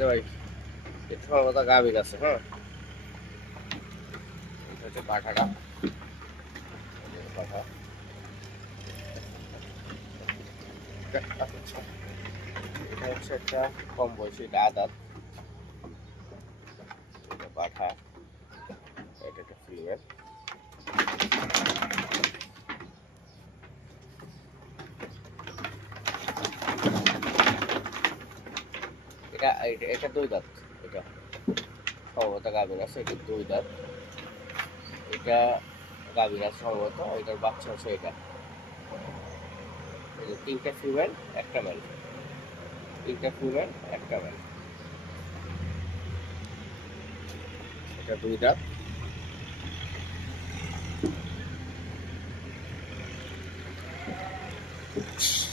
যে ভাই এটা সম্ভবত গাভীর আছে হ্যাঁ এটা হচ্ছে পাঠাটা এই যে পাঠা এটা আচ্ছা, এটা হচ্ছে একটা কম বয়সী এটা আদাত এটা পাঠা এটা একটা ফিমেল এটা এটা দুই দাঁত, এটা। সম্ভবত গাভীর আছে, এটা দুই দাঁত। এটা গাভীর আছে সম্ভবত এটার বাচ্চা আছে এটা। তিনটা ফিমেল একটা মেল তিনটা ফিমেল একটা মেল এটা দুই দাঁত। Thanks.